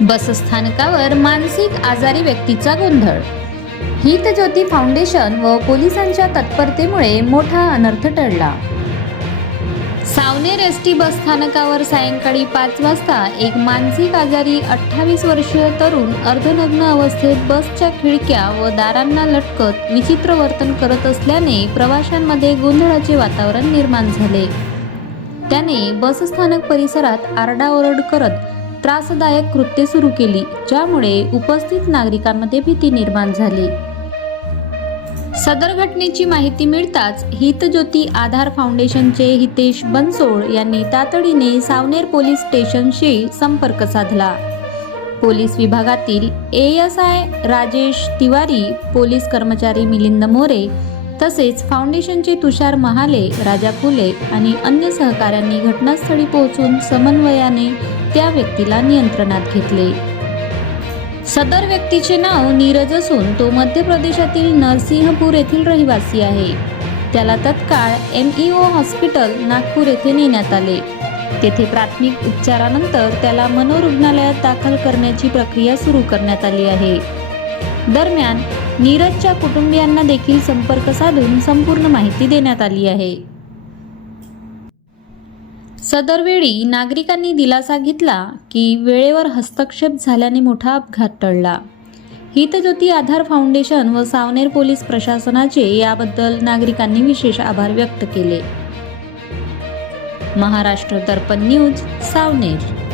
बसस्थानकावर मानसिक आजारी व्यक्तीचा गोंधळ. हितज्योती फाउंडेशन व पोलिसांच्या तत्परतेमुळे मोठा अनर्थ टळला. सावनेर एस टी बसस्थानकावर सायंकाळी पाच वाजता एक मानसिक आजारी अठ्ठावीस वर्षीय तरुण अर्धनग्न अवस्थेत बसच्या खिडक्या व दारांना लटकत विचित्र वर्तन करत असल्याने प्रवाशांमध्ये गोंधळाचे वातावरण निर्माण झाले. त्याने बसस्थानक परिसरात आरडाओरड करत त्रासदायक कृत्ये सुरू केली ज्यामुळे उपस्थित नागरिकांमध्ये भीती निर्माण झाली. सदर घटनेची माहिती मिळताच हितज्योती आधार फाउंडेशनचे हितेश बनसोड यांनी तातडीने सावनेर पोलीस स्टेशनशी संपर्क साधला. पोलीस विभागातील A S I Rajesh Tiwari police कर्मचारी मिलिंद मोरे तसेच फाउंडेशनचे तुषार महाले राजा फुले आणि अन्य सहकाऱ्यांनी घटनास्थळी पोहोचून समन्वयाने त्या व्यक्तीला नियंत्रणात घेतले. सदर व्यक्तीचे नाव नीरज असून तो मध्य प्रदेशातील नरसिंहपूर येथील रहिवासी आहे. त्याला तत्काळ M E O hospital Nagpur येथे नेण्यात आले. तेथे प्राथमिक उपचारानंतर त्याला मनोरुग्णालयात दाखल करण्याची प्रक्रिया सुरू करण्यात आली आहे. दरम्यान नीरजच्या कुटुंबियांना देखील संपर्क साधून संपूर्ण माहिती देण्यात आली आहे. सदरवेळी नागरिकांनी दिलासा घेतला की वेळेवर हस्तक्षेप झाल्याने मोठा अपघात टळला. हितज्योती आधार फाउंडेशन व सावनेर पोलीस प्रशासनाचे याबद्दल नागरिकांनी विशेष आभार व्यक्त केले. महाराष्ट्र दर्पण न्यूज सावनेर.